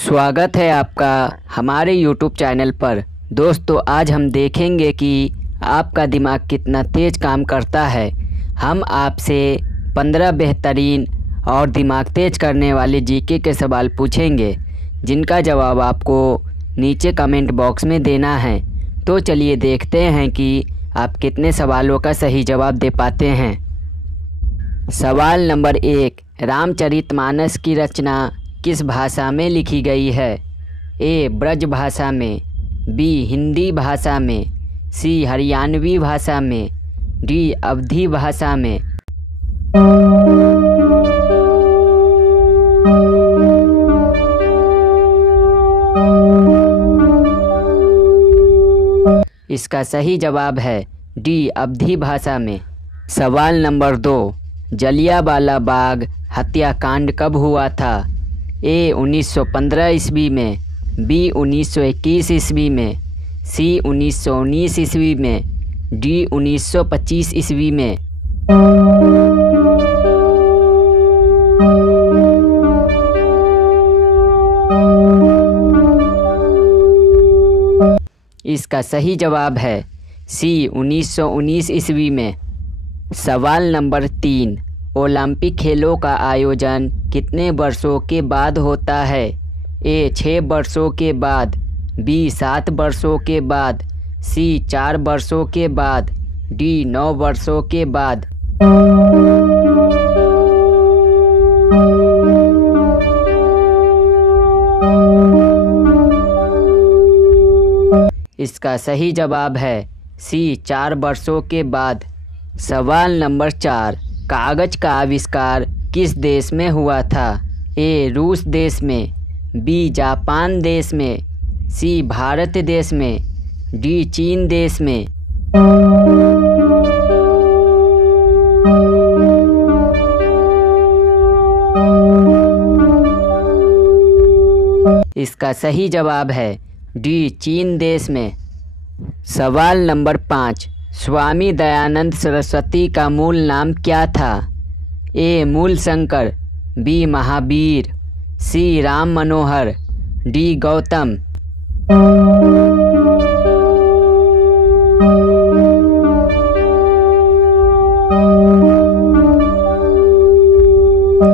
स्वागत है आपका हमारे YouTube चैनल पर। दोस्तों, आज हम देखेंगे कि आपका दिमाग कितना तेज़ काम करता है। हम आपसे 15 बेहतरीन और दिमाग तेज करने वाले जीके के सवाल पूछेंगे, जिनका जवाब आपको नीचे कमेंट बॉक्स में देना है। तो चलिए देखते हैं कि आप कितने सवालों का सही जवाब दे पाते हैं। सवाल नंबर 1, रामचरितमानस की रचना किस भाषा में लिखी गई है? ए ब्रज भाषा में, बी हिंदी भाषा में, सी हरियाणवी भाषा में, डी अवधी भाषा में। इसका सही जवाब है डी अवधी भाषा में। सवाल नंबर 2, जलियांवाला बाग हत्याकांड कब हुआ था? ए 1915 ईस्वी में, बी 1921 ईस्वी में, सी 1919 ईस्वी में, डी 1925 ईस्वी में। इसका सही जवाब है सी 1919 ईस्वी में। सवाल नंबर 3, ओलंपिक खेलों का आयोजन कितने वर्षों के बाद होता है? ए 6 वर्षों के बाद, बी 7 वर्षों के बाद, सी 4 वर्षों के बाद, डी 9 वर्षों के बाद। इसका सही जवाब है सी 4 वर्षों के बाद। सवाल नंबर 4, कागज का आविष्कार किस देश में हुआ था? ए रूस देश में, बी जापान देश में, सी भारत देश में, डी चीन देश में। इसका सही जवाब है डी चीन देश में। सवाल नंबर 5, स्वामी दयानंद सरस्वती का मूल नाम क्या था? ए मूलशंकर, बी महावीर, सी राम मनोहर, डी गौतम।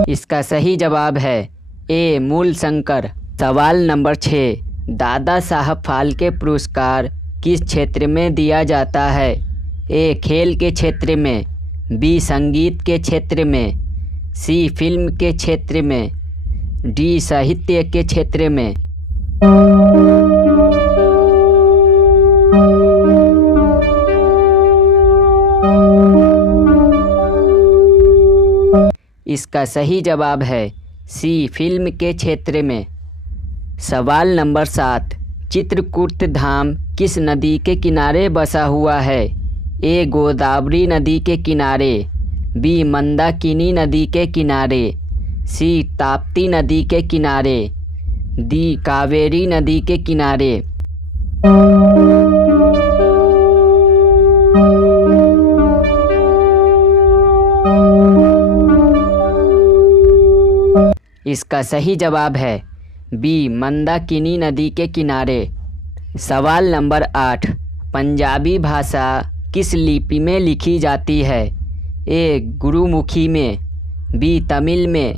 इसका सही जवाब है ए मूलशंकर। सवाल नंबर 6, दादा साहब फाल्के पुरस्कार किस क्षेत्र में दिया जाता है? ए खेल के क्षेत्र में, बी संगीत के क्षेत्र में, सी फिल्म के क्षेत्र में, डी साहित्य के क्षेत्र में। इसका सही जवाब है सी फिल्म के क्षेत्र में। सवाल नंबर 7, चित्रकूट धाम किस नदी के किनारे बसा हुआ है? ए गोदावरी नदी के किनारे, बी मंदाकिनी नदी के किनारे, सी ताप्ती नदी के किनारे, डी कावेरी नदी के किनारे। इसका सही जवाब है बी मंदाकिनी नदी के किनारे। सवाल नंबर 8, पंजाबी भाषा किस लिपि में लिखी जाती है? ए गुरुमुखी में, बी तमिल में,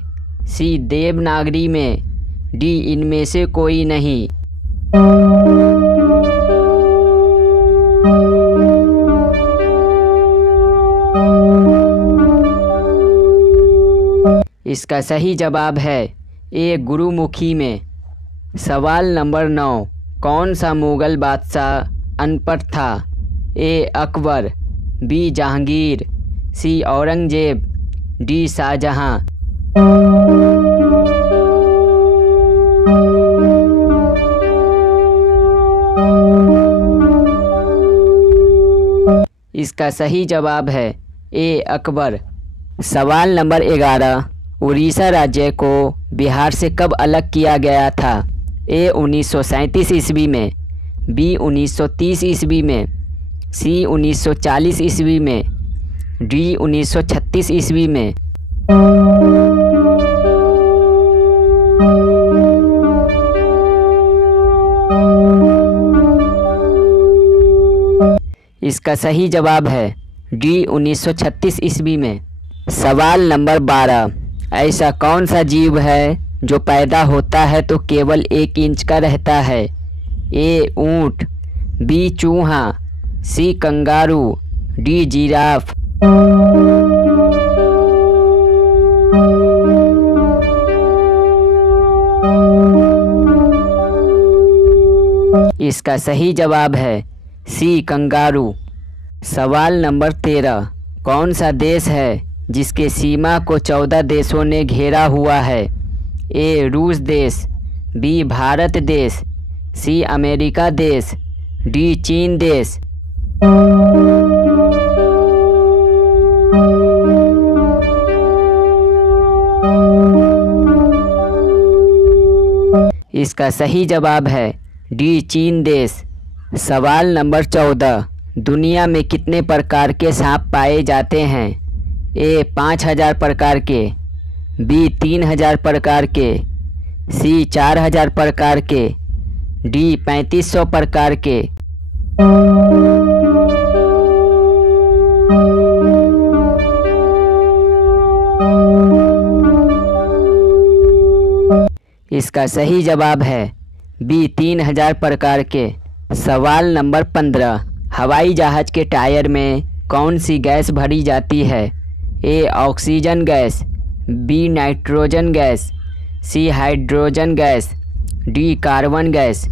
सी देवनागरी में, डी इनमें से कोई नहीं। इसका सही जवाब है ए गुरुमुखी में। सवाल नंबर 9, कौन सा मुग़ल बादशाह अनपढ़ था? ए अकबर, बी जहांगीर, सी औरंगजेब, डी शाहजहां। इसका सही जवाब है ए अकबर। सवाल नंबर 11, उड़ीसा राज्य को बिहार से कब अलग किया गया था? ए 1937 ईस्वी में, बी 1930 ईस्वी में, सी 1940 ईस्वी में, डी 1936 ईस्वी में। इसका सही जवाब है डी 1936 ईस्वी में। सवाल नंबर 12, ऐसा कौन सा जीव है जो पैदा होता है तो केवल 1 इंच का रहता है? ए ऊँट, बी चूहा, सी कंगारू, डी जिराफ। इसका सही जवाब है सी कंगारू। सवाल नंबर 13, कौन सा देश है जिसके सीमा को 14 देशों ने घेरा हुआ है? ए रूस देश, बी भारत देश, सी अमेरिका देश, डी चीन देश। इसका सही जवाब है डी चीन देश। सवाल नंबर 14, दुनिया में कितने प्रकार के सांप पाए जाते हैं? ए 5000 प्रकार के, बी 3000 प्रकार के, सी 4000 प्रकार के, डी 3500 प्रकार के। इसका सही जवाब है बी 3000 प्रकार के। सवाल नंबर 15, हवाई जहाज़ के टायर में कौन सी गैस भरी जाती है? A oxygen gas, B nitrogen gas, C hydrogen gas, D carbon gas.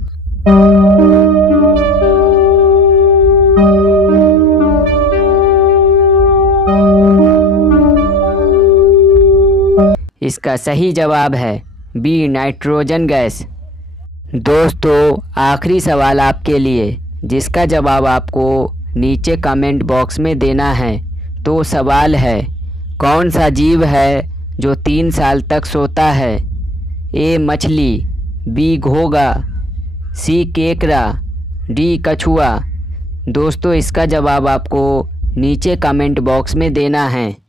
इसका सही जवाब है बी नाइट्रोजन गैस। दोस्तों, आखिरी सवाल आपके लिए, जिसका जवाब आपको नीचे कमेंट बॉक्स में देना है। तो सवाल है, कौन सा जीव है जो 3 साल तक सोता है? ए मछली, बी घोंघा, सी केकड़ा, डी कछुआ। दोस्तों, इसका जवाब आपको नीचे कमेंट बॉक्स में देना है।